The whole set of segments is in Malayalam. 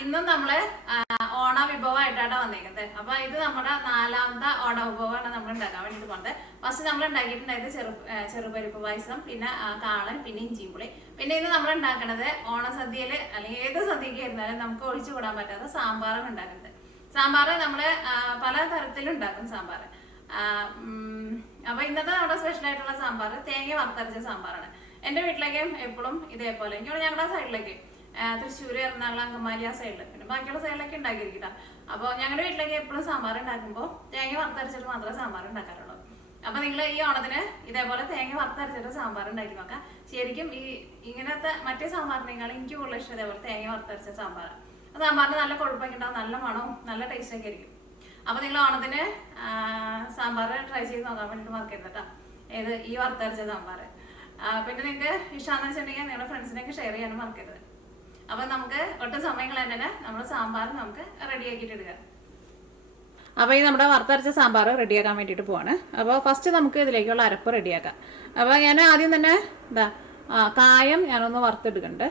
ഇന്നും നമ്മള് ഓണ വിഭവമായിട്ടാണ് വന്നേക്കുന്നത്. അപ്പൊ ഇത് നമ്മുടെ 4ാമത്തെ ഓണ വിഭവമാണ് നമ്മൾ ഉണ്ടാക്കാൻ വേണ്ടിട്ട് പോകുന്നത്. ഫസ്റ്റ് നമ്മൾ ഉണ്ടാക്കിയിട്ടുണ്ടായത് ചെറുപരിപ്പ് പായസം, പിന്നെ കാളൻ, പിന്നെ ഇഞ്ചിമ്പുളി. പിന്നെ ഇത് നമ്മൾ ഉണ്ടാക്കുന്നത് ഓണസദ്യയില് അല്ലെങ്കിൽ ഏത് സദ്യക്ക് ആയിരുന്നാലും നമുക്ക് ഒഴിച്ചു കൂടാൻ പറ്റാത്ത സാമ്പാറാണ് ഉണ്ടാക്കുന്നത്. സാമ്പാർ നമ്മള് പല തരത്തിലും ഉണ്ടാക്കും സാമ്പാർ. അപ്പൊ ഇന്നത്തെ നമ്മുടെ സ്പെഷ്യൽ ആയിട്ടുള്ള സാമ്പാർ തേങ്ങ വറുത്തരച്ച സാമ്പാറാണ്. എന്റെ വീട്ടിലേക്കും എപ്പോഴും ഇതേപോലെ ഞങ്ങളുടെ സൈഡിലേക്ക് തൃശ്ശൂർ, എറണാകുളം, അങ്കമാലി ആ സൈഡിൽ, പിന്നെ ബാക്കിയുള്ള സൈഡിലൊക്കെ ഉണ്ടാക്കിയിരിക്കട്ടാ. അപ്പോൾ ഞങ്ങളുടെ വീട്ടിലേക്ക് എപ്പോഴും സാമ്പാർ ഉണ്ടാക്കുമ്പോൾ തേങ്ങ വറുത്തരച്ചിട്ട് മാത്രമേ സാമ്പാർ ഉണ്ടാക്കാറുള്ളൂ. അപ്പൊ നിങ്ങൾ ഈ ഓണത്തിന് ഇതേപോലെ തേങ്ങ വറുത്തരച്ചിട്ട് സാമ്പാർ ഉണ്ടാക്കി നോക്കാം. ശരിക്കും ഇങ്ങനത്തെ മറ്റേ സാമ്പാറിനേക്കാളും എനിക്ക് കൂടുതൽ ഇഷ്ടം ഇതേപോലെ തേങ്ങ വറുത്തരച്ച സാമ്പാർ. സാമ്പാറിന് നല്ല കൊഴുപ്പൊക്കെ ഉണ്ടാവും, നല്ല മണവും നല്ല ടേസ്റ്റ് ഒക്കെ ആയിരിക്കും. അപ്പൊ നിങ്ങൾ ഓണത്തിന് സാമ്പാർ ട്രൈ ചെയ്ത് നോക്കാൻ വേണ്ടിട്ട് മറക്കരുത് കേട്ടോ, ഏത് ഈ വറുത്തരച്ച സാമ്പാർ. പിന്നെ നിങ്ങൾക്ക് ഇഷ്ടമാണെന്ന് വെച്ചിട്ടുണ്ടെങ്കിൽ നിങ്ങളുടെ ഫ്രണ്ട്സിനൊക്കെ ഷെയർ ചെയ്യാനും മറക്കരുത്. അപ്പൊ നമുക്ക് ഒട്ടും സമയം കളയാൻ നമ്മുടെ സാമ്പാർ നമുക്ക് റെഡിയാക്കിയിട്ട് എടുക്കാം. അപ്പോൾ ഈ നമ്മുടെ വറുത്തരച്ച സാമ്പാർ റെഡിയാക്കാൻ വേണ്ടിയിട്ട് പോവാണ്. അപ്പോൾ ഫസ്റ്റ് നമുക്ക് ഇതിലേക്കുള്ള അരപ്പ് റെഡിയാക്കാം. അപ്പോൾ ഞാൻ ആദ്യം തന്നെ കായം ഞാനൊന്ന് വറുത്തെടുക്കുന്നുണ്ട്.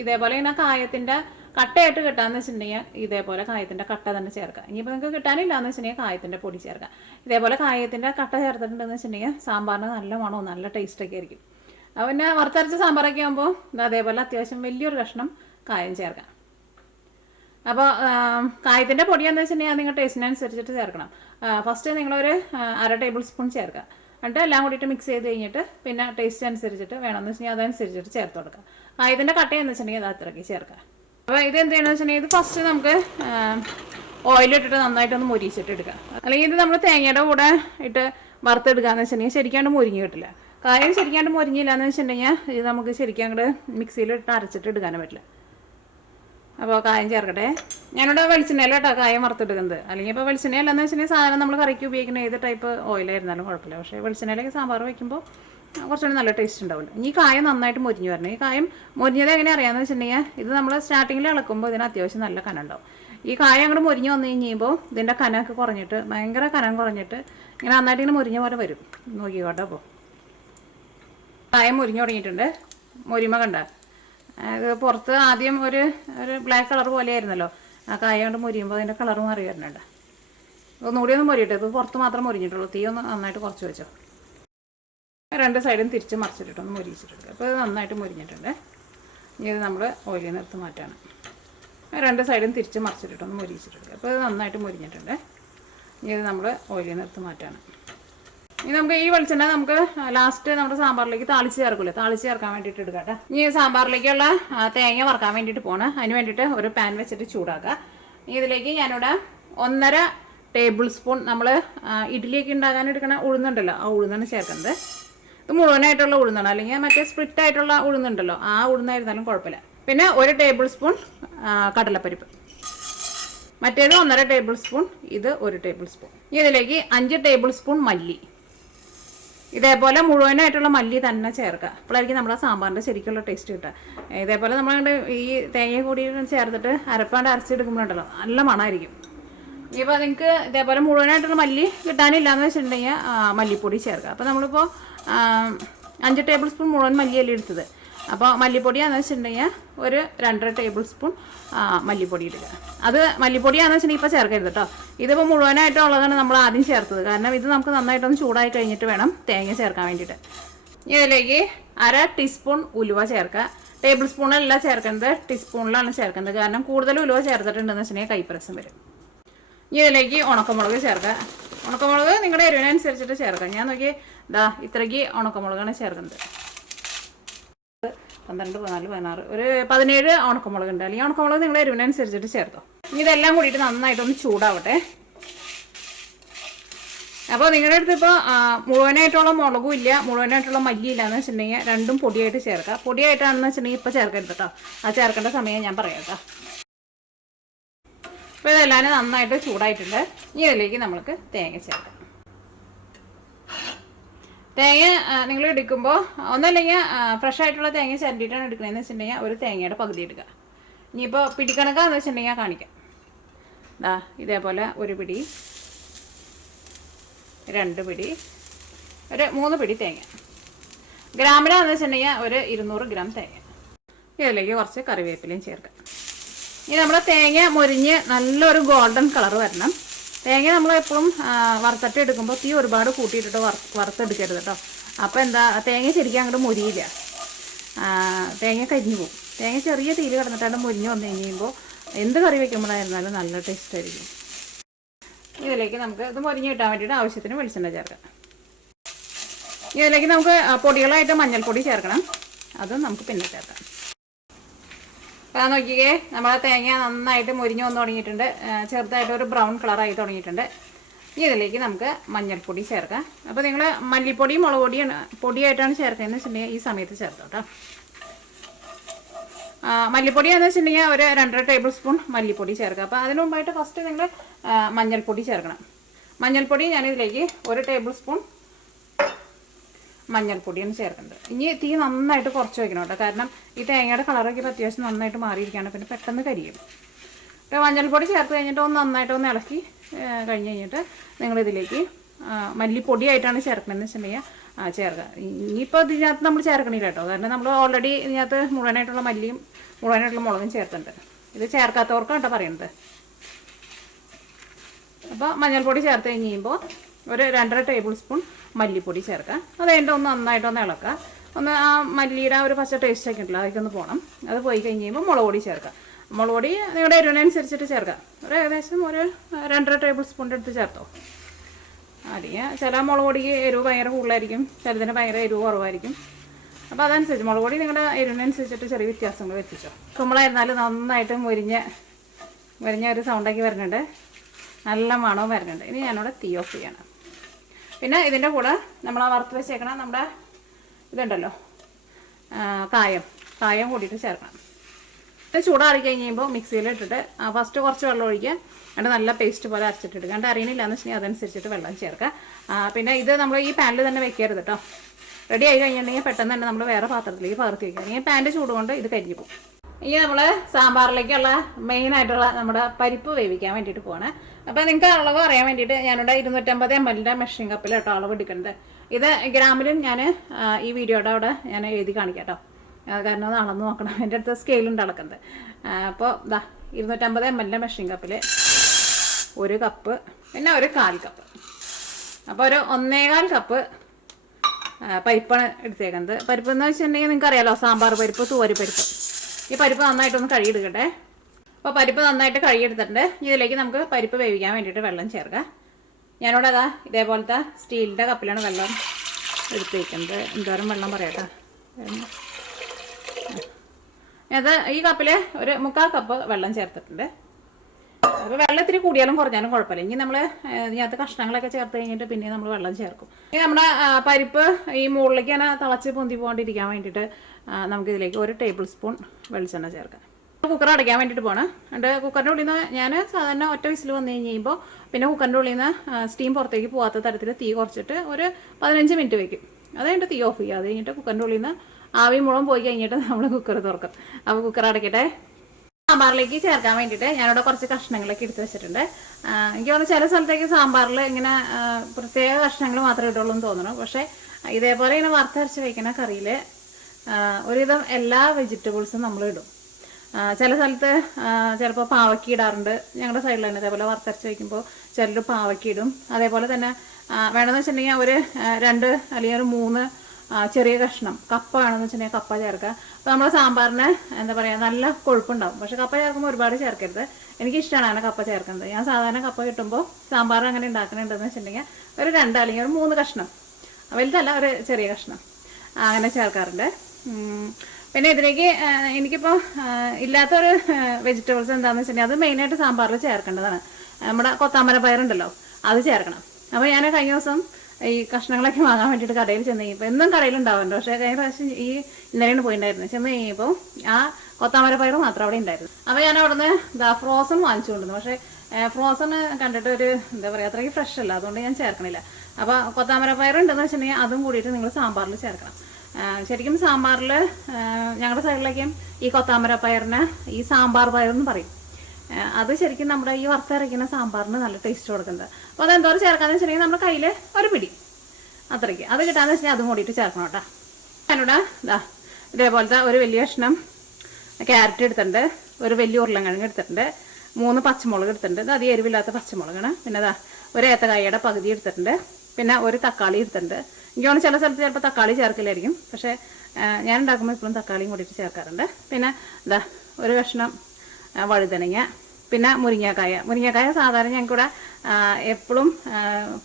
ഇതേപോലെ ഇങ്ങനെ കായത്തിൻ്റെ കട്ടയായിട്ട് കിട്ടാന്ന് വെച്ചിട്ടുണ്ടെങ്കിൽ ഇതേപോലെ കായത്തിൻ്റെ കട്ട തന്നെ ചേർക്കാം. ഇനിയിപ്പോൾ നിങ്ങൾക്ക് കിട്ടാനില്ല എന്ന് വെച്ചിട്ടുണ്ടെങ്കിൽ കായത്തിൻ്റെ പൊടി ചേർക്കാം. ഇതേപോലെ കായത്തിൻ്റെ കട്ട ചേർത്തിട്ടുണ്ടെന്ന് വെച്ചിട്ടുണ്ടെങ്കിൽ സാമ്പാറിന് നല്ല മണവും നല്ല ടേസ്റ്റൊക്കെ ആയിരിക്കും. പിന്നെ വറുത്തരച്ച സാമ്പാറൊക്കെ ആകുമ്പോൾ അതേപോലെ അത്യാവശ്യം വലിയൊരു കഷ്ണം കായം ചേർക്കാം. അപ്പോൾ കായത്തിൻ്റെ പൊടിയാന്ന് വെച്ചിട്ടുണ്ടെങ്കിൽ നിങ്ങൾ ടേസ്റ്റിനനുസരിച്ചിട്ട് ചേർക്കണം. ഫസ്റ്റ് നിങ്ങളൊരു 1/2 ടേബിൾ സ്പൂൺ ചേർക്കുക. എന്നിട്ട് എല്ലാം കൂടിയിട്ട് മിക്സ് ചെയ്ത് കഴിഞ്ഞിട്ട് പിന്നെ ടേസ്റ്റ് അനുസരിച്ചിട്ട് വേണമെന്ന് വെച്ചിട്ടുണ്ടെങ്കിൽ അതനുസരിച്ചിട്ട് ചേർത്ത് കൊടുക്കുക. കായത്തിൻ്റെ കട്ടയെന്ന് വെച്ചിട്ടുണ്ടെങ്കിൽ അത് അത്രയ്ക്ക് ചേർക്കുക. അപ്പോൾ ഇത് എന്ത് ചെയ്യണമെന്ന് വെച്ചിട്ടുണ്ടെങ്കിൽ ഇത് ഫസ്റ്റ് നമുക്ക് ഓയിലിട്ടിട്ട് നന്നായിട്ടൊന്ന് മൊരിച്ചിട്ട് എടുക്കുക. അല്ലെങ്കിൽ ഇത് നമ്മൾ തേങ്ങയുടെ കൂടെ ഇട്ട് വറുത്തെടുക്കുകയെന്ന് വെച്ചിട്ടുണ്ടെങ്കിൽ ശരിക്കാണ്ട് മൊരിഞ്ഞ് കിട്ടില്ല. കായം ശരിക്കാണ്ട് മൊരിഞ്ഞില്ല എന്ന് വെച്ചിട്ടുണ്ടെങ്കിൽ ഇത് നമുക്ക് ശരിക്കും അങ്ങോട്ട് മിക്സിയിലിട്ട് അരച്ചിട്ട് എടുക്കാനും പറ്റില്ല. അപ്പോൾ കായം ചേർക്കട്ടെ. ഞാനിവിടെ വെളിച്ചെണ്ണയില കേട്ടോ കായം വറുത്തെടുക്കുന്നത്. അല്ലെങ്കിൽ ഇപ്പോൾ വെളിച്ചെണ്ണയല്ലെന്ന് വെച്ചിട്ടുണ്ടെങ്കിൽ സാധനം നമ്മൾ കറിക്ക് ഉപയോഗിക്കുന്ന ഏത് ടൈപ്പ് ഓയിലായിരുന്നാലും കുഴപ്പമില്ല. പക്ഷേ വെളിച്ചെണ്ണയിലേക്ക് സാമ്പാർ വയ്ക്കുമ്പോൾ കുറച്ചുകൂടി നല്ല ടേസ്റ്റ് ഉണ്ടാവില്ല. ഇനി കായം നന്നായിട്ട് മൊരിഞ്ഞ് വരണം. ഈ കായം മൊരിഞ്ഞത് എങ്ങനെ അറിയാമെന്ന് വെച്ചിട്ടുണ്ടെങ്കിൽ ഇത് നമ്മൾ സ്റ്റാർട്ടിങ്ങിൽ ഇളക്കുമ്പോൾ ഇതിന് അത്യാവശ്യം നല്ല കനം ഉണ്ടാവും. ഈ കായം അങ്ങോട്ട് മൊരിഞ്ഞ് വന്നു കഴിയുമ്പോൾ ഇതിൻ്റെ കനമൊക്കെ കുറഞ്ഞിട്ട് ഭയങ്കര കനം കുറഞ്ഞിട്ട് ഇങ്ങനെ നന്നായിട്ട് ഇങ്ങനെ മൊരിഞ്ഞ പോലെ വരും. നോക്കിക്കോട്ടെ. അപ്പോൾ കായം മുരിഞ്ഞു തുടങ്ങിയിട്ടുണ്ട്. മൊരിമ കണ്ട ഇത് പുറത്ത് ആദ്യം ഒരു ബ്ലാക്ക് കളർ പോലെ ആയിരുന്നല്ലോ, ആ കായ കൊണ്ട് മൊരിയുമ്പോൾ അതിൻ്റെ കളർ മാറി വരുന്നുണ്ട്. ഒന്നുകൂടി ഒന്ന് മൊരിയിട്ടെ. ഇത് പുറത്ത് മാത്രം മൊരിഞ്ഞിട്ടുള്ളൂ. തീ ഒന്ന് നന്നായിട്ട് കുറച്ച് വെച്ചോ. 2 സൈഡും തിരിച്ച് മറിച്ചിട്ടിട്ടൊന്ന് മൊരിച്ചിട്ടുണ്ട്. അപ്പോൾ ഇത് നന്നായിട്ട് മൊരിഞ്ഞിട്ടുണ്ട്. ഇനി ഇത് നമ്മൾ ഓയിലിൽ നിന്ന് എടുത്ത് മാറ്റാണ്. 2 സൈഡും തിരിച്ച് മറിച്ചിട്ടിട്ടൊന്ന് മൊരിച്ചിട്ടുണ്ട്. അപ്പോൾ ഇത് നന്നായിട്ട് മൊരിഞ്ഞിട്ടുണ്ട്. ഇനി ഇത് നമ്മൾ ഓയിലിൽ നിന്ന് എടുത്ത് മാറ്റാണ്. ഇനി നമുക്ക് ഈ വെളിച്ചെണ്ണ നമുക്ക് ലാസ്റ്റ് നമ്മുടെ സാമ്പാറിലേക്ക് താളിച്ച് ചേർക്കില്ലേ, താളിച്ച് ചേർക്കാൻ വേണ്ടിയിട്ട് എടുക്കട്ടെ. ഇനി സാമ്പാറിലേക്കുള്ള തേങ്ങ വറുക്കാൻ വേണ്ടിയിട്ട് പോകണം. അതിന് വേണ്ടിയിട്ട് ഒരു പാൻ വെച്ചിട്ട് ചൂടാക്കുക. ഇതിലേക്ക് ഞാനിവിടെ 1.5 ടേബിൾ സ്പൂൺ നമ്മൾ ഇഡ്ഡലിയൊക്കെ ഉണ്ടാക്കാൻ എടുക്കണ ഉഴുന്നുണ്ടല്ലോ, ആ ഉഴുന്നാണ് ചേർക്കുന്നത്. ഇത് മുഴുവനായിട്ടുള്ള ഉഴുന്നാണ്, അല്ലെങ്കിൽ മറ്റേ സ്പ്ലിറ്റ് ആയിട്ടുള്ള ഉഴുന്നുണ്ടല്ലോ, ആ ഉഴുന്നായിരുന്നാലും കുഴപ്പമില്ല. പിന്നെ 1 ടേബിൾ സ്പൂൺ കടലപ്പരിപ്പ്, മറ്റേത് 1.5 ടേബിൾ സ്പൂൺ, ഇത് 1 ടേബിൾ സ്പൂൺ. ഇതിലേക്ക് 5 ടേബിൾ സ്പൂൺ മല്ലി. ഇതേപോലെ മുഴുവനായിട്ടുള്ള മല്ലി തന്നെ ചേർക്കുക. അപ്പോഴായിരിക്കും നമ്മുടെ സാമ്പാറിൻ്റെ ശരിക്കുള്ള ടേസ്റ്റ് കിട്ടുക. ഇതേപോലെ നമ്മളങ്ങോട്ട് ഈ തേങ്ങ കൂടി ചേർത്തിട്ട് അരപ്പാണ്ട് അരച്ചെടുക്കുമ്പോഴുണ്ടല്ലോ നല്ല മണമായിരിക്കും. ഇപ്പോൾ നിങ്ങൾക്ക് ഇതേപോലെ മുഴുവനായിട്ടുള്ള മല്ലി കിട്ടാനില്ല എന്ന് വെച്ചിട്ടുണ്ടെങ്കിൽ മല്ലിപ്പൊടി ചേർക്കുക. അപ്പോൾ നമ്മളിപ്പോൾ 5 ടേബിൾ സ്പൂൺ മുഴുവൻ മല്ലിയല്ലേ എടുത്തത്. അപ്പോൾ മല്ലിപ്പൊടിയാണെന്ന് വെച്ചിട്ടുണ്ടെങ്കിൽ ഒരു 2.5 ടേബിൾ സ്പൂൺ മല്ലിപ്പൊടി ഇടുക. അത് മല്ലിപ്പൊടിയാണെന്ന് വെച്ചിട്ടുണ്ടെങ്കിൽ ഇപ്പോൾ ചേർക്കരുത് കേട്ടോ. ഇതിപ്പോൾ മുഴുവനായിട്ടുള്ളതാണ് നമ്മൾ ആദ്യം ചേർത്തത്. കാരണം ഇത് നമുക്ക് നന്നായിട്ടൊന്ന് ചൂടായി കഴിഞ്ഞിട്ട് വേണം തേങ്ങ ചേർക്കാൻ വേണ്ടിയിട്ട്. ഇതിലേക്ക് 1/2 ടീസ്പൂൺ ഉലുവ ചേർക്കുക. ടേബിൾ സ്പൂണിലല്ല ചേർക്കുന്നത്, ടീസ്പൂണിലാണ് ചേർക്കുന്നത്. കാരണം കൂടുതൽ ഉലുവ ചേർത്തിട്ടുണ്ടെന്ന് വെച്ചിട്ടുണ്ടെങ്കിൽ കൈപ്രസം വരും. ഇതിലേക്ക് ഉണക്കമുളക് ചേർക്കുക. ഉണക്കമുളക് നിങ്ങളുടെ എരിവിനനുസരിച്ചിട്ട് ചേർക്കാം. ഞാൻ നോക്കി ഇത്രയ്ക്ക് ഉണക്കമുളകാണ് ചേർക്കുന്നത്. 12, 14, 16, ഒരു 17 ഉണക്കമുളക് ഉണ്ട്. അല്ലെങ്കിൽ ഉണക്കമുളക് നിങ്ങളുടെ എരിവിനനുസരിച്ചിട്ട് ചേർത്തോ. ഇതെല്ലാം കൂടിയിട്ട് നന്നായിട്ടൊന്ന് ചൂടാവട്ടെ. അപ്പോൾ നിങ്ങളുടെ അടുത്ത് ഇപ്പോൾ മുഴുവനായിട്ടുള്ള മുളകും ഇല്ല, മുഴുവനായിട്ടുള്ള മല്ലി ഇല്ല എന്ന് വെച്ചിട്ടുണ്ടെങ്കിൽ രണ്ടും പൊടിയായിട്ട് ചേർക്കാം. പൊടിയായിട്ടാണെന്ന് വെച്ചിട്ടുണ്ടെങ്കിൽ ഇപ്പോൾ ചേർക്കരുത് കേട്ടോ. ആ ചേർക്കേണ്ട സമയം ഞാൻ പറയാം കേട്ടോ. അപ്പോൾ ഇതെല്ലാം നന്നായിട്ട് ചൂടായിട്ടുണ്ട്. ഇനി ഇതിലേക്ക് നമുക്ക് തേങ്ങ ചേർക്കാം. തേങ്ങ നിങ്ങൾ എടുക്കുമ്പോൾ ഒന്നല്ലെങ്കിൽ ഫ്രഷ് ആയിട്ടുള്ള തേങ്ങ ചിരണ്ടിയിട്ടാണ് എടുക്കണമെന്ന് വെച്ചിട്ടുണ്ടെങ്കിൽ ഒരു തേങ്ങയുടെ പകുതി എടുക്കുക. ഇനിയിപ്പോൾ പിടിക്കണക്കാന്ന് വെച്ചിട്ടുണ്ടെങ്കിൽ കാണിക്കാം. ഇതേപോലെ 1 പിടി, 2 പിടി, ഒരു 3 പിടി തേങ്ങ. ഗ്രാമിനാന്ന് വെച്ചിട്ടുണ്ടെങ്കിൽ ഒരു 200 ഗ്രാം തേങ്ങ. ഇതിലേക്ക് കുറച്ച് കറിവേപ്പിലയും ചേർക്കാം. ഇനി നമ്മുടെ തേങ്ങ മൊരിഞ്ഞ് നല്ലൊരു ഗോൾഡൻ കളർ വരണം. തേങ്ങ നമ്മൾ എപ്പോഴും വറുത്തിട്ട് എടുക്കുമ്പോൾ തീ ഒരുപാട് കൂട്ടിയിട്ടിട്ട് വറുത്തെടുക്കരുത് കേട്ടോ. അപ്പോൾ എന്താ, തേങ്ങ ശരിക്കും അങ്ങോട്ട് മൊരിയില്ല, തേങ്ങ കരിഞ്ഞു പോകും. തേങ്ങ ചെറിയ തീയിൽ കിടന്നിട്ടാണ് മൊരിഞ്ഞ് വന്നു കഴിയുമ്പോൾ എന്ത് കറി വയ്ക്കുമ്പോഴായിരുന്നാലും നല്ല ടേസ്റ്റ് ആയിരിക്കും. ഇതിലേക്ക് നമുക്ക് ഇത് മൊരിഞ്ഞ് കിട്ടാൻ വേണ്ടിയിട്ട് ആവശ്യത്തിന് വെളിച്ചെണ്ണ ചേർക്കാം. ഇതിലേക്ക് നമുക്ക് പൊടികളായിട്ട് മഞ്ഞൾപ്പൊടി ചേർക്കണം, അതും നമുക്ക് പിന്നെ ചേർക്കാം. അപ്പോൾ നോക്കിക്കേ, നമ്മളെ തേങ്ങ നന്നായിട്ട് മൊരിഞ്ഞ് വന്ന് തുടങ്ങിയിട്ടുണ്ട്, ചെറുതായിട്ട് ഒരു ബ്രൗൺ കളറായി തുടങ്ങിയിട്ടുണ്ട്. ഇതിലേക്ക് നമുക്ക് മഞ്ഞൾപ്പൊടി ചേർക്കാം. അപ്പോൾ നിങ്ങൾ മല്ലിപ്പൊടി മുളക് പൊടിയായിട്ടാണ് ചേർക്കുന്നതെന്ന് വെച്ചിട്ടുണ്ടെങ്കിൽ ഈ സമയത്ത് ചേർക്കാം കേട്ടോ. മല്ലിപ്പൊടിയാണെന്ന് വെച്ചിട്ടുണ്ടെങ്കിൽ ഒരു 2.5 ടേബിൾ സ്പൂൺ മല്ലിപ്പൊടി ചേർക്കുക. അപ്പോൾ അതിന് മുമ്പായിട്ട് ഫസ്റ്റ് നിങ്ങൾ മഞ്ഞൾപ്പൊടി ചേർക്കണം. മഞ്ഞൾപ്പൊടി ഞാനിതിലേക്ക് 1 ടേബിൾ സ്പൂൺ മഞ്ഞൾപ്പൊടിയാണ് ചേർക്കുന്നത്. ഇനി തീ നന്നായിട്ട് കുറച്ച് വയ്ക്കണം കേട്ടോ, കാരണം ഈ തേങ്ങയുടെ കളറൊക്കെ ഇപ്പോൾ അത്യാവശ്യം നന്നായിട്ട് മാറിയിരിക്കുകയാണ്, പിന്നെ പെട്ടെന്ന് കരിയും. അപ്പോൾ മഞ്ഞൾപ്പൊടി ചേർത്ത് കഴിഞ്ഞിട്ട് നന്നായിട്ട് ഇളക്കി കഴിഞ്ഞ് കഴിഞ്ഞിട്ട് നിങ്ങളിതിലേക്ക് മല്ലിപ്പൊടിയായിട്ടാണ് ചേർക്കണമെന്ന് വെച്ചിട്ടുണ്ടെങ്കിൽ ചേർക്കുക. ഇനിയിപ്പോൾ ഇതിനകത്ത് നമ്മൾ ചേർക്കണില്ല കേട്ടോ, കാരണം നമ്മൾ ഓൾറെഡി ഇതിനകത്ത് മുഴുവനായിട്ടുള്ള മല്ലിയും മുഴുവനായിട്ടുള്ള മുളകും ചേർത്തിട്ടുണ്ട്. ഇത് ചേർക്കാത്തവർക്കാണ് കേട്ടോ പറയുന്നത്. അപ്പോൾ മഞ്ഞൾപ്പൊടി ചേർത്ത് കഴിഞ്ഞ് കഴിയുമ്പോൾ ഒരു 2.5 ടേബിൾ സ്പൂൺ മല്ലിപ്പൊടി ചേർക്കുക. അത് കഴിഞ്ഞിട്ട് നന്നായിട്ടൊന്ന് ഇളക്കുക. ആ മല്ലിയുടെ ഒരു പച്ച ടേസ്റ്റ് ഒക്കെ ഉണ്ടല്ലോ, അതൊക്കെ പോകണം. അത് പോയി കഴിഞ്ഞ് കഴിയുമ്പോൾ മുളക് പൊടി ചേർക്കുക. മുളക് പൊടി നിങ്ങളുടെ എരിവിനനുസരിച്ചിട്ട് ചേർക്കുക. ഏകദേശം ഒരു 2.5 ടേബിൾ സ്പൂണിൻ്റെ അടുത്ത് ചേർത്തോ. അല്ലെങ്കിൽ ചില മുളക് പൊടിക്ക് എരിവ് ഭയങ്കര കൂടുതലായിരിക്കും, ചിലതിന് ഭയങ്കര എരിവ് കുറവായിരിക്കും. അപ്പോൾ അതനുസരിച്ച് മുളക് പൊടി നിങ്ങളുടെ എരിവിനനുസരിച്ചിട്ട് ചെറിയ വ്യത്യാസങ്ങൾ വെച്ചിച്ചോ. കുമ്പളായിരുന്നാലും നന്നായിട്ട് മുരിഞ്ഞ ഒരു സൗണ്ടാക്കി വരുന്നുണ്ട്, നല്ല മണവും വരുന്നുണ്ട്. ഇനി ഞാനിവിടെ തീ ഓഫ് ചെയ്യണം. പിന്നെ ഇതിൻ്റെ കൂടെ നമ്മൾ വറുത്ത് വെച്ചേക്കണം നമ്മുടെ ഇതുണ്ടല്ലോ കായം കൂടിയിട്ട് ചേർക്കണം. ഇത് ചൂടാറി കഴിഞ്ഞ് കഴിയുമ്പോൾ മിക്സിയിലിട്ടിട്ട് ഫസ്റ്റ് കുറച്ച് വെള്ളം ഒഴിക്കുക, എന്നിട്ട് നല്ല പേസ്റ്റ് പോലെ അരച്ചിട്ടിട്ട്, കണ്ട് അറിയണില്ല എന്ന് വെച്ചിട്ടുണ്ടെങ്കിൽ അതനുസരിച്ചിട്ട് വെള്ളം ചേർക്കുക. പിന്നെ ഇത് നമ്മൾ ഈ പാനിൽ തന്നെ വെക്കരുത് കേട്ടോ. റെഡി ആയി കഴിഞ്ഞിട്ടുണ്ടെങ്കിൽ പെട്ടെന്ന് തന്നെ നമ്മൾ വേറെ പാത്രത്തിലേക്ക് പകർത്തി വയ്ക്കുക, അല്ലെങ്കിൽ പാൻ്റെ ചൂട് കൊണ്ട് ഇത് കരിഞ്ഞു പോകും. ഇനി നമ്മൾ സാമ്പാറിലേക്കുള്ള മെയിനായിട്ടുള്ള നമ്മുടെ പരിപ്പ് വേവിക്കാൻ വേണ്ടിയിട്ട് പോകണേ. അപ്പോൾ നിങ്ങൾക്ക് അളവ് അറിയാൻ വേണ്ടിയിട്ട് ഞാനിവിടെ 250 ml മെഷറിംഗ് കപ്പിൽ കേട്ടോ അളവ് എടുക്കുന്നത്. ഇത് ഗ്രാമിലും ഞാൻ ഈ വീഡിയോയുടെ അവിടെ ഞാൻ എഴുതി കാണിക്കാം കേട്ടോ, കാരണം അത് അളന്ന് നോക്കണം, എൻ്റെ അടുത്ത് സ്കെയിലുണ്ട് അളക്കുന്നത്. അപ്പോൾ 250 ml മെഷറിംഗ് കപ്പിൽ 1 കപ്പ്, പിന്നെ ഒരു 1/4 കപ്പ്, അപ്പോൾ ഒരു 1.25 കപ്പ് പരിപ്പാണ് എടുത്തേക്കുന്നത്. പരിപ്പ് എന്ന് വെച്ചിട്ടുണ്ടെങ്കിൽ നിങ്ങൾക്ക് അറിയാലോ, സാമ്പാർ പരിപ്പ്, തൂവരി പരിപ്പ്. ഈ പരിപ്പ് നന്നായിട്ടൊന്ന് കഴുകിയെടുക്കട്ടെ. അപ്പോൾ പരിപ്പ് നന്നായിട്ട് കഴുകിയെടുത്തിട്ടുണ്ട്. ഇതിലേക്ക് നമുക്ക് പരിപ്പ് വേവിക്കാൻ വേണ്ടിയിട്ട് വെള്ളം ചേർക്കാം. ഞാനിവിടെ ഇതേപോലത്തെ സ്റ്റീലിൻ്റെ കപ്പിലാണ് വെള്ളം എടുത്ത് വയ്ക്കുന്നത്. എന്തോരം വെള്ളം പറയാട്ടോ, അത് ഈ കപ്പിൽ ഒരു 1/4 കപ്പ് വെള്ളം ചേർത്തിട്ടുണ്ട്. അപ്പോൾ വെള്ളം ഇത്തിരി കൂടിയാലും കുറഞ്ഞാലും കുഴപ്പമില്ല. ഇനി നമ്മൾ ഇതിനകത്ത് കഷ്ണങ്ങളൊക്കെ ചേർത്ത് കഴിഞ്ഞിട്ട് പിന്നെ നമ്മൾ വെള്ളം ചേർക്കും. ഇനി നമ്മുടെ പരിപ്പ് ഈ മുകളിലേക്ക് തന്നെ തിളച്ച് പൊന്തി പോകാണ്ടിരിക്കാൻ വേണ്ടിയിട്ട് നമുക്കിതിലേക്ക് 1 ടേബിൾ സ്പൂൺ വെളിച്ചെണ്ണ ചേർക്കാം. കുക്കർ അടയ്ക്കാൻ വേണ്ടിയിട്ട് പോകണം. എന്നിട്ട് കുക്കറിൻ്റെ ഉള്ളിൽ നിന്ന് ഞാൻ സാധാരണ ഒറ്റ വിസിൽ വന്നു കഴിയുമ്പോൾ പിന്നെ കുക്കറിൻ്റെ ഉള്ളിൽ നിന്ന് സ്റ്റീം പുറത്തേക്ക് പോകാത്ത തരത്തിൽ തീ കുറച്ചിട്ട് ഒരു 15 മിനിറ്റ് വയ്ക്കും. അത് കഴിഞ്ഞിട്ട് തീ ഓഫ് ചെയ്യുക. അത് കഴിഞ്ഞിട്ട് കുക്കറിൻ്റെ ഉള്ളിൽ നിന്ന് ആവി മുഴുവൻ പോയി കഴിഞ്ഞിട്ട് നമ്മൾ കുക്കർ തുറക്കും. അപ്പോൾ കുക്കർ അടയ്ക്കട്ടെ. സാമ്പാറിലേക്ക് ചേർക്കാൻ വേണ്ടിയിട്ട് ഞാനിവിടെ കുറച്ച് കഷ്ണങ്ങളൊക്കെ എടുത്ത് വെച്ചിട്ടുണ്ട്. എനിക്ക് തോന്നുന്നു ചില സ്ഥലത്തേക്ക് സാമ്പാറിൽ ഇങ്ങനെ പ്രത്യേക കഷ്ണങ്ങൾ മാത്രമേ ഇടുള്ളൂ എന്ന് തോന്നണം. പക്ഷേ ഇതേപോലെ ഇങ്ങനെ വറുത്തരച്ച് വയ്ക്കുന്ന കറിയിൽ ഒരുവിധം എല്ലാ വെജിറ്റബിൾസും നമ്മൾ ഇടും. ചില സ്ഥലത്ത് ചിലപ്പോൾ പാവയ്ക്ക ഇടാറുണ്ട്. ഞങ്ങളുടെ സൈഡിൽ തന്നെ ഇതേപോലെ വറുത്തരച്ച് വയ്ക്കുമ്പോൾ ചിലർ പാവയ്ക്ക ഇടും. അതേപോലെ തന്നെ വേണമെന്ന് വെച്ചിട്ടുണ്ടെങ്കിൽ ഒരു 2 അല്ലെങ്കിൽ ഒരു 3 ചെറിയ കഷ്ണം കപ്പ വേണമെന്ന് വെച്ചിട്ടുണ്ടെങ്കിൽ കപ്പ ചേർക്കുക. അപ്പോൾ നമ്മൾ സാമ്പാറിന് എന്താ പറയുക, നല്ല കൊഴുപ്പുണ്ടാവും. പക്ഷേ കപ്പ ചേർക്കുമ്പോൾ ഒരുപാട് ചേർക്കരുത്. എനിക്കിഷ്ടമാണ് അങ്ങനെ കപ്പ ചേർക്കുന്നത്. ഞാൻ സാധാരണ കപ്പ കിട്ടുമ്പോൾ സാമ്പാർ അങ്ങനെ ഉണ്ടാക്കുന്നുണ്ടെന്ന് വെച്ചിട്ടുണ്ടെങ്കിൽ ഒരു 2 അല്ലെങ്കിൽ ഒരു 3 കഷ്ണം, വലുതല്ല ഒരു ചെറിയ കഷ്ണം അങ്ങനെ ചേർക്കാറുണ്ട്. പിന്നെ ഇതിലേക്ക് എനിക്കിപ്പോൾ ഇല്ലാത്തൊരു വെജിറ്റബിൾസ് എന്താണെന്ന് വെച്ചിട്ടുണ്ടെങ്കിൽ അത് മെയിനായിട്ട് സാമ്പാറിൽ ചേർക്കേണ്ടതാണ്. നമ്മുടെ കൊത്താമര പയറുണ്ടല്ലോ, അത് ചേർക്കണം. അപ്പോൾ ഞാൻ കഴിഞ്ഞ ദിവസം ഈ കഷ്ണങ്ങളൊക്കെ വാങ്ങാൻ വേണ്ടിയിട്ട് കടയിൽ ചെന്ന് കഴിയുമ്പോൾ എന്നും കടയിലുണ്ടാവുമല്ലോ, പക്ഷേ കഴിഞ്ഞ പ്രാവശ്യം ഇന്നലെയാണ് പോയിട്ടുണ്ടായിരുന്നു. ചെന്ന് കഴിയുമ്പോൾ ആ കൊത്താമര പയർ മാത്രം അവിടെ ഉണ്ടായിരുന്നു. അപ്പോൾ ഞാൻ അവിടെ നിന്ന് ഫ്രോസൺ വാങ്ങിച്ചുകൊണ്ടിരുന്നു. പക്ഷേ ഫ്രോസൺ കണ്ടിട്ട് ഒരു എന്താ പറയുക, അത്രയ്ക്ക് ഫ്രഷ് അല്ല, അതുകൊണ്ട് ഞാൻ ചേർക്കണില്ല. അപ്പോൾ കൊത്താമര പയർ ഉണ്ടെന്ന് വെച്ചിട്ടുണ്ടെങ്കിൽ അതും കൂടിയിട്ട് നിങ്ങൾ സാമ്പാറിൽ ചേർക്കണം. ശരിക്കും സാമ്പാറിൽ ഞങ്ങളുടെ സൈഡിലേക്കും ഈ കൊത്താമര പയറിന് ഈ സാമ്പാർ പയറെന്ന് പറയും. അത് ശരിക്കും നമ്മുടെ ഈ വറുത്തരയ്ക്കുന്ന സാമ്പാറിന് നല്ല ടേസ്റ്റ് കൊടുക്കുന്നത്. അപ്പോൾ അതെന്തോരം ചേർക്കാന്ന് വെച്ചിട്ടുണ്ടെങ്കിൽ നമ്മുടെ കയ്യിൽ ഒരു പിടി അത്രയ്ക്ക് അത് കിട്ടാന്ന് വെച്ചാൽ അതും കൂടിയിട്ട് ചേർക്കണം കേട്ടോ. ഞാനിവിടെ ഇതേപോലത്തെ ഒരു വലിയ കഷ്ണം ക്യാരറ്റ് എടുത്തിട്ടുണ്ട്, ഒരു വലിയ ഉരുളക്കിഴങ്ങ് എടുത്തിട്ടുണ്ട്, 3 പച്ചമുളക് എടുത്തിട്ടുണ്ട്. ഇത് അധികം എരിവില്ലാത്ത പച്ചമുളകാണ്. പിന്നെ അതാ ഒരു ഏത്തക്കായയുടെ പകുതി എടുത്തിട്ടുണ്ട്. പിന്നെ ഒരു തക്കാളി എടുത്തിട്ടുണ്ട്. എനിക്ക് തോന്നുന്നു ചില സ്ഥലത്ത് ചിലപ്പോൾ തക്കാളി ചേർക്കില്ലായിരിക്കും, പക്ഷേ ഞാൻ ഉണ്ടാക്കുമ്പോൾ ഇപ്പോഴും തക്കാളിയും കൂടിയിട്ട് ചേർക്കാറുണ്ട്. പിന്നെ ഇതാ ഒരു കഷ്ണം വഴുതനങ്ങ, പിന്നെ മുരിങ്ങക്കായ സാധാരണ ഞങ്ങൾക്കിവിടെ എപ്പോഴും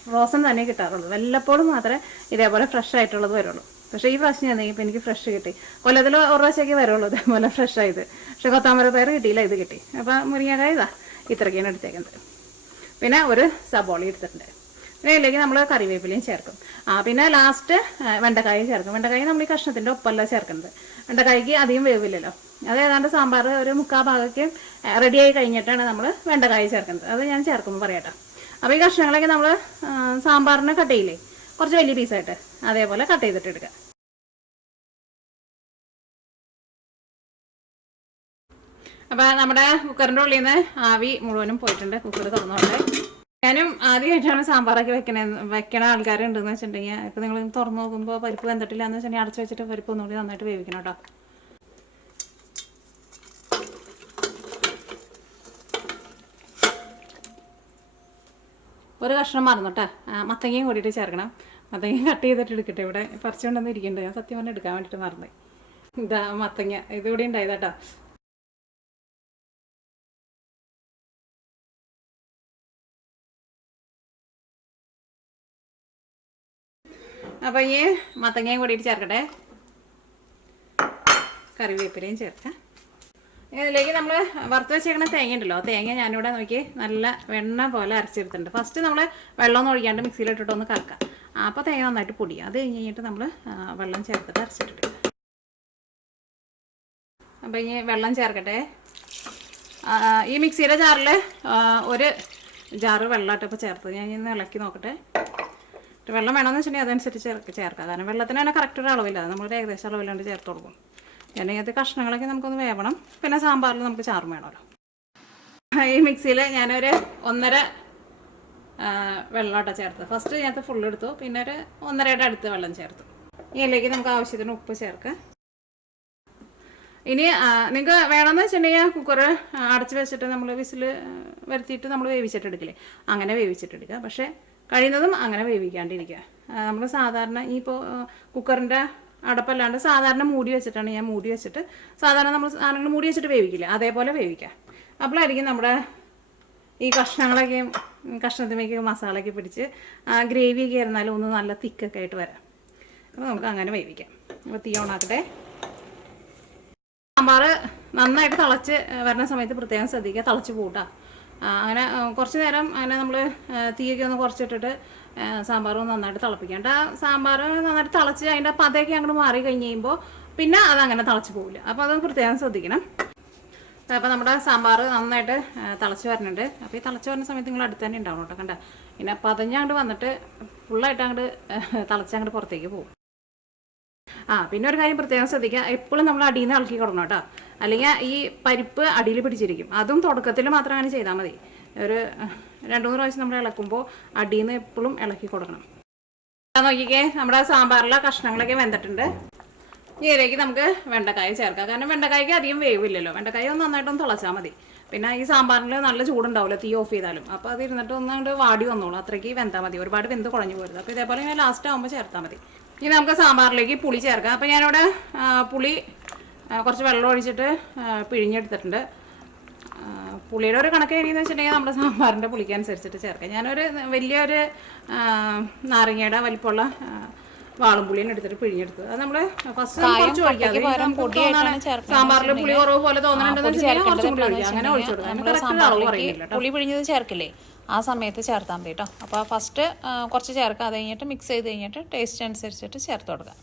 ഫ്രോസൺ തന്നെ കിട്ടാറുള്ളൂ. വല്ലപ്പോഴും മാത്രമേ ഇതേപോലെ ഫ്രഷ് ആയിട്ടുള്ളത് വരുള്ളൂ. പക്ഷേ ഈ പ്രാവശ്യം ഞാൻ ഇപ്പോൾ എനിക്ക് ഫ്രഷ് കിട്ടി. കൊല്ലത്തിൽ ഒരു പ്രാവശ്യമൊക്കെ വരുള്ളൂ ഇതേപോലെ ഫ്രഷ് ആയത്. പക്ഷേ കൊത്താമര പയർ കിട്ടിയില്ല, ഇത് കിട്ടി. അപ്പോൾ മുരിങ്ങക്കായ ഇതാ ഇത്രയ്ക്കാണ് എടുത്തേക്കുന്നത്. പിന്നെ ഒരു സബോള എടുത്തിട്ടുണ്ട്. പിന്നെ ഇതിലേക്ക് നമ്മൾ കറിവേപ്പിലയും ചേർക്കും. പിന്നെ ലാസ്റ്റ് വെണ്ടക്കായും ചേർക്കും. വെണ്ടക്കായ നമ്മൾ ഈ കഷ്ണത്തിൻ്റെ ഒപ്പമല്ല ചേർക്കുന്നത്. വെണ്ടക്കായ്ക്ക് അധികം വേവില്ലല്ലോ. അത് ഏതാണ്ട് സാമ്പാർ ഒരു 3/4 ഭാഗമൊക്കെ റെഡിയായി കഴിഞ്ഞിട്ടാണ് നമ്മൾ വെണ്ടക്കായ ചേർക്കുന്നത്. അത് ഞാൻ ചേർക്കുമ്പോൾ പറയാട്ടോ. അപ്പോൾ ഈ കഷ്ണങ്ങളൊക്കെ നമ്മൾ സാമ്പാറിന് കട്ട് ചെയ്യില്ലേ, കുറച്ച് വലിയ പീസായിട്ട് അതേപോലെ കട്ട് ചെയ്തിട്ട് എടുക്കുക. അപ്പോൾ നമ്മുടെ കുക്കറിൻ്റെ ഉള്ളിൽ നിന്ന് ആവി മുഴുവനും പോയിട്ടുണ്ട്. കുക്കർ തുറന്നോട്ടെ. ഞാനും ആദ്യമായിട്ടാണ് സാമ്പാറൊക്കെ വെക്കണ ആൾക്കാരുണ്ടെന്ന് വെച്ചിട്ടുണ്ടെങ്കിൽ, ഇപ്പോൾ നിങ്ങൾ തുറന്നു നോക്കുമ്പോൾ പരിപ്പ് വെന്തിട്ടില്ല എന്ന് വെച്ചിട്ടുണ്ടെങ്കിൽ അടച്ചു വെച്ചിട്ട് പരിപ്പ് ഒന്നുകൂടി നന്നായിട്ട് വേവിക്കണം കേട്ടോ. ഒരു കഷ്ണം മറന്നുട്ടാ, മത്തങ്ങയും കൂടിയിട്ട് ചേർക്കണം. മത്തങ്ങയും കട്ട് ചെയ്തിട്ട് എടുക്കട്ടെ. ഇവിടെ പറിച്ചുകൊണ്ടൊന്നും ഇരിക്കണ്ടേ, ഞാൻ സത്യം പറഞ്ഞാൽ എടുക്കാൻ വേണ്ടിയിട്ട് മറന്നേ. ഇതാ മത്തങ്ങ ഇതുകൂടി ഉണ്ടായതാട്ടോ. അപ്പോൾ ഈ മത്തങ്ങയും കൂടിയിട്ട് ചേർക്കട്ടെ. കറിവേപ്പിലയും ചേർക്കാം. ഇതിലേക്ക് നമ്മൾ വറുത്ത് വെച്ചേക്കണ തേങ്ങ ഉണ്ടല്ലോ, തേങ്ങ ഞാനിവിടെ നോക്കി നല്ല വെണ്ണ പോലെ അരച്ചെടുത്തിട്ടുണ്ട്. ഫസ്റ്റ് നമ്മൾ വെള്ളമൊന്നും ഒഴിക്കാണ്ട് മിക്സിയിലിട്ടിട്ടൊന്ന് കറക്കാം. അപ്പോൾ തേങ്ങ നന്നായിട്ട് പൊടിയും. അത് കഴിഞ്ഞിട്ട് നമ്മൾ വെള്ളം ചേർത്തിട്ട് അരച്ചിട്ടിട്ട്. അപ്പോൾ ഇനി വെള്ളം ചേർക്കട്ടെ. ഈ മിക്സിയുടെ ജാറിൽ ഒരു ജാറ് വെള്ളമായിട്ട് ഇപ്പോൾ ചേർത്ത് ഞാൻ ഇന്ന് ഇളക്കി നോക്കട്ടെ. വെള്ളം വേണമെന്ന് വെച്ചിട്ടുണ്ടെങ്കിൽ അതനുസരിച്ച് ചേർക്കാം. കാരണം വെള്ളത്തിന് തന്നെ കറക്റ്റ് ഒരു അളവില്ല, നമ്മൾ ഏകദേശം അളവില്ലാണ്ട് ചേർത്ത് കൊടുക്കും. അതിനകത്ത് കഷ്ണങ്ങളൊക്കെ നമുക്കൊന്ന് വേവണം. പിന്നെ സാമ്പാറിൽ നമുക്ക് ചാറും വേണമല്ലോ. ഈ മിക്സിയിൽ ഞാനൊരു 1.5 വെള്ളമായിട്ടാണ് ചേർത്തത്. ഫസ്റ്റ് ഇതിനകത്ത് ഫുള്ള് എടുത്തു, പിന്നെ ഒരു 1.5യുടെ അടുത്ത് വെള്ളം ചേർത്തു. ഇതിലേക്ക് നമുക്ക് ആവശ്യത്തിന് ഉപ്പ് ചേർക്കാം. ഇനി നിങ്ങൾക്ക് വേണമെന്ന് വെച്ചിട്ടുണ്ടെങ്കിൽ കുക്കർ അടച്ച് വെച്ചിട്ട് നമ്മൾ വിസിൽ വരുത്തിയിട്ട് നമ്മൾ വേവിച്ചിട്ടെടുക്കില്ലേ, അങ്ങനെ വേവിച്ചിട്ടെടുക്കുക. പക്ഷേ കഴിയുന്നതും അങ്ങനെ വേവിക്കാണ്ടിരിക്കുക. നമ്മൾ സാധാരണ ഇപ്പോൾ കുക്കറിൻ്റെ അടപ്പല്ലാണ്ട് സാധാരണ മൂടി വെച്ചിട്ടാണ് ഞാൻ മൂടി വെച്ചിട്ട് സാധാരണ നമ്മൾ സാധനങ്ങൾ മൂടി വെച്ചിട്ട് വേവിക്കില്ല, അതേപോലെ വേവിക്കുക. അപ്പോഴായിരിക്കും നമ്മുടെ ഈ കഷ്ണത്തിലേക്ക് മസാലയൊക്കെ പിടിച്ച് ഗ്രേവിയൊക്കെ ആയിരുന്നാലും ഒന്ന് നല്ല തിക്കൊക്കെ ആയിട്ട് വരാം. അപ്പോൾ നമുക്ക് അങ്ങനെ വേവിക്കാം. അപ്പോൾ തീ ഓണാക്കട്ടെ. സാമ്പാർ നന്നായിട്ട് തിളച്ച് വരുന്ന സമയത്ത് പ്രത്യേകം ശ്രദ്ധിക്കുക, തിളച്ച് പോട്ടാ. അങ്ങനെ കുറച്ച് നേരം അങ്ങനെ നമ്മൾ തീയൊക്കെ ഒന്ന് കുറച്ചിട്ടിട്ട് സാമ്പാർ നന്നായിട്ട് തിളപ്പിക്കേണ്ട. സാമ്പാർ നന്നായിട്ട് തിളച്ച് അതിൻ്റെ പതയൊക്കെ അങ്ങോട്ട് മാറി കഴിഞ്ഞ് കഴിയുമ്പോൾ പിന്നെ അതങ്ങനെ തിളച്ച് പോകില്ല. അപ്പോൾ അത് പ്രത്യേകം ശ്രദ്ധിക്കണം. അപ്പോൾ നമ്മുടെ സാമ്പാർ നന്നായിട്ട് തിളച്ച് വരുന്നുണ്ട്. അപ്പോൾ ഈ തിളച്ച് വരുന്ന സമയത്ത് നിങ്ങൾ അടുത്ത് തന്നെ ഉണ്ടാവണം കേട്ടോ. കണ്ട പിന്നെ പതഞ്ഞങ്ങോട്ട് വന്നിട്ട് ഫുള്ളായിട്ട് അങ്ങോട്ട് തിളച്ചങ്ങോട്ട് പുറത്തേക്ക് പോകും. പിന്നെ ഒരു കാര്യം പ്രത്യേകം ശ്രദ്ധിക്കുക, എപ്പോഴും നമ്മൾ അടിയിൽ നിന്ന് ഇളക്കി കൊടുക്കണം കേട്ടോ. അല്ലെങ്കിൽ ഈ പരിപ്പ് അടിയിൽ പിടിച്ചിരിക്കും. അതും തുടക്കത്തിൽ മാത്രം അങ്ങനെ ചെയ്താൽ മതി. ഒരു 2-3 പ്രാവശ്യം നമ്മൾ ഇളക്കുമ്പോൾ അടിയിൽ നിന്ന് എപ്പോഴും ഇളക്കി കൊടുക്കണം. നോക്കിക്കേ, നമ്മുടെ സാമ്പാറിലെ കഷ്ണങ്ങളൊക്കെ വെന്തിട്ടുണ്ട്. ഇതിലേക്ക് നമുക്ക് വെണ്ടക്കായ ചേർക്കാം. കാരണം വെണ്ടക്കായ്ക്ക് അധികം വേവില്ലല്ലോ. വെണ്ടക്കായ ഒന്ന് നന്നായിട്ടൊന്ന് തിളച്ചാൽ മതി. പിന്നെ ഈ സാമ്പാറിൽ നല്ല ചൂടുണ്ടാവില്ല തീ ഓഫ് ചെയ്താലും. അപ്പോൾ അത് ഇരുന്നിട്ട് ഒന്നുകൊണ്ട് വാടി വന്നോളൂ. അത്രയ്ക്ക് വെന്താൽ മതി, ഒരുപാട് വെന്ത് കുഴഞ്ഞു പോരുത്. അപ്പോൾ ഇതേപോലെ ഞാൻ ലാസ്റ്റ് ആകുമ്പോൾ ചേർത്താൽ മതി. ഇനി നമുക്ക് സാമ്പാറിലേക്ക് പുളി ചേർക്കാം. അപ്പോൾ ഞാനിവിടെ പുളി കുറച്ച് വെള്ളം ഒഴിച്ചിട്ട് പിഴിഞ്ഞെടുത്തിട്ടുണ്ട്. പുളിയുടെ ഒരു കണക്ക് എങ്ങനെയെന്ന് വെച്ചിട്ടുണ്ടെങ്കിൽ നമ്മുടെ സാമ്പാറിൻ്റെ പുളിക്ക് അനുസരിച്ചിട്ട് ചേർക്കാം. ഞാനൊരു വലിയൊരു നാരങ്ങയുടെ വലിപ്പമുള്ള വാളംപുളിയാണ് എടുത്തിട്ട് പിഴിഞ്ഞെടുത്തത്. അത് നമ്മൾ ഫസ്റ്റ് കുറച്ച് ഒഴിക്കാം. സാമ്പാറിൽ പുളി കുറവ് പോലെ തോന്നുന്നുണ്ടെന്ന് വെച്ചിട്ടുണ്ടെങ്കിൽ കുറച്ചും കൂടി ഒഴിക്കാം. അങ്ങനെ ഒഴിച്ചു കൊടുക്കാം. പുളി പിഴിഞ്ഞത് ചേർക്കില്ലേ, ആ സമയത്ത് ചേർത്താൽ മതി കേട്ടോ. അപ്പോൾ ഫസ്റ്റ് കുറച്ച് ചേർക്കാം. അത് കഴിഞ്ഞിട്ട് മിക്സ് ചെയ്ത് കഴിഞ്ഞിട്ട് ടേസ്റ്റ് അനുസരിച്ചിട്ട് ചേർത്ത് കൊടുക്കാം.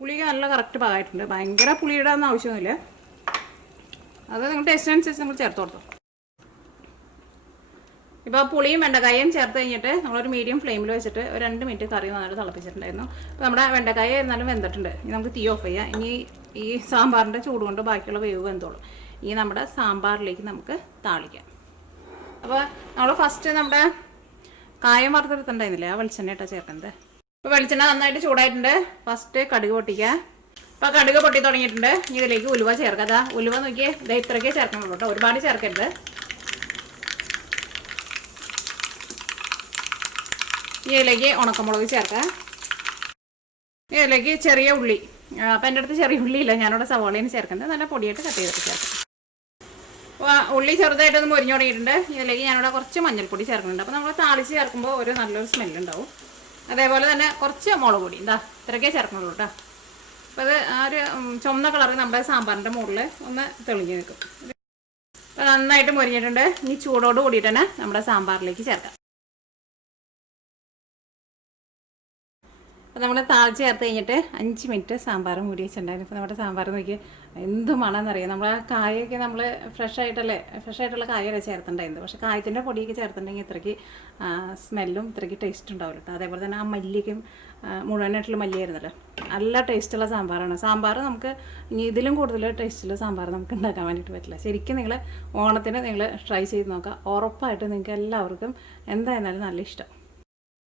പുളിക്ക് നല്ല കറക്റ്റ് പാകമായിട്ടുണ്ട്. ഭയങ്കര പുളിയുടെ ഒന്നും ആവശ്യമൊന്നുമില്ല. അത് നിങ്ങൾ ടേസ്റ്റ് അനുസരിച്ച് നമ്മൾ ചേർത്ത് കൊടുത്തു. ഇപ്പോൾ പുളിയും വെണ്ടക്കായയും ചേർത്ത് കഴിഞ്ഞിട്ട് നമ്മളൊരു മീഡിയം ഫ്ലെയിമിൽ വെച്ചിട്ട് ഒരു 2 മിനിറ്റ് കറി നന്നായിട്ട് തിളപ്പിച്ചിട്ടുണ്ടായിരുന്നു. അപ്പോൾ നമ്മുടെ വെണ്ടക്കായ എന്നാലും വെന്തിട്ടുണ്ട്. ഇനി നമുക്ക് തീ ഓഫ് ചെയ്യാം. ഇനി ഈ സാമ്പാറിൻ്റെ ചൂട് കൊണ്ട് ബാക്കിയുള്ള വേവ് വെന്തോളും. ഇനി നമ്മുടെ സാമ്പാറിലേക്ക് നമുക്ക് താളിക്കാം. അപ്പോൾ നമ്മൾ ഫസ്റ്റ് നമ്മുടെ കായം വറുത്തെടുത്തിട്ടുണ്ടായിരുന്നില്ലേ, ആ വെളിച്ചെണ്ണ ഇട്ടാണ് ചേർക്കുന്നത്. ഇപ്പോൾ വെളിച്ചെണ്ണ നന്നായിട്ട് ചൂടായിട്ടുണ്ട്. ഫസ്റ്റ് കടുക് പൊട്ടിക്കുക. അപ്പോൾ കടുക് പൊട്ടി തുടങ്ങിയിട്ടുണ്ട്. ഇനി ഇതിലേക്ക് ഉലുവ ചേർക്കുക. അതാ ഉലുവ നോക്കിയേ, ഇത് ഇത്രയ്ക്കേ ചേർക്കണുള്ളൂ കേട്ടോ, ഒരുപാട് ചേർക്കരുത്. ഇതിലേക്ക് ഉണക്കമുളക് ചേർക്കുക. ഇതിലേക്ക് ചെറിയ ഉള്ളി. അപ്പം എൻ്റെ അടുത്ത് ചെറിയ ഉള്ളി ഇല്ല, ഞാനിവിടെ സവാളയാണ് ചേർക്കുന്നത്. നല്ല പൊടിയായിട്ട് കട്ട് ചെയ്തിട്ട് ചേർക്കാം. അപ്പോൾ ഉള്ളി ചെറുതായിട്ടൊന്ന് മുരിഞ്ഞു തുടങ്ങിയിട്ടുണ്ട്. ഇതിലേക്ക് ഞാനിവിടെ കുറച്ച് മഞ്ഞൾപ്പൊടി ചേർക്കുന്നുണ്ട്. അപ്പോൾ നമ്മൾ താളിച്ച് ചേർക്കുമ്പോൾ ഒരു നല്ലൊരു സ്മെല്ലുണ്ടാവും. അതേപോലെ തന്നെ കുറച്ച് മുളക് പൊടി എന്താ ഇത്രയൊക്കെ ചേർക്കണുള്ളൂ കേട്ടോ. അപ്പോൾ അത് ആ ഒരു ചുവന്ന കളറ് നമ്മുടെ സാമ്പാറിൻ്റെ മുകളിൽ ഒന്ന് തെളിഞ്ഞ് നിൽക്കും. അപ്പോൾ നന്നായിട്ട് മുരിഞ്ഞിട്ടുണ്ട്. ഇനി ചൂടോട് കൂടിയിട്ട് തന്നെ നമ്മുടെ സാമ്പാറിലേക്ക് ചേർക്കാം. അപ്പോൾ നമ്മൾ താളിച്ച് ചേർത്ത് കഴിഞ്ഞിട്ട് 5 മിനിറ്റ് സാമ്പാർ മൂടി വെച്ചിട്ടുണ്ടായിരുന്നു. ഇപ്പോൾ നമ്മുടെ സാമ്പാർ നോക്കി എന്ത് മണമെന്നറിയാം. നമ്മൾ ആ കായൊക്കെ നമ്മൾ ഫ്രഷായിട്ടുള്ള കായല്ലേ ചേർത്തിട്ടുണ്ടായിരുന്നു. പക്ഷേ കായത്തിൻ്റെ പൊടിയൊക്കെ ചേർത്തിട്ടുണ്ടെങ്കിൽ ഇത്രയ്ക്ക് സ്മെല്ലും ഇത്രയ്ക്ക് ടേസ്റ്റ് ഉണ്ടാവില്ല കേട്ടോ. അതേപോലെ തന്നെ ആ മല്ലിക്കും മുഴുവനായിട്ടുള്ള മല്ലിയായിരുന്നല്ലോ, നല്ല ടേസ്റ്റുള്ള സാമ്പാറാണ്. സാമ്പാർ നമുക്ക് ഇനി ഇതിലും കൂടുതൽ ടേസ്റ്റുള്ള സാമ്പാർ നമുക്ക് ഉണ്ടാക്കാൻ വേണ്ടിയിട്ട് പറ്റില്ല. ശരിക്കും നിങ്ങൾ ഓണത്തിന് നിങ്ങൾ ട്രൈ ചെയ്ത് നോക്കുക. ഉറപ്പായിട്ട് നിങ്ങൾക്ക് എല്ലാവർക്കും എന്തായിരുന്നാലും നല്ല ഇഷ്ടം.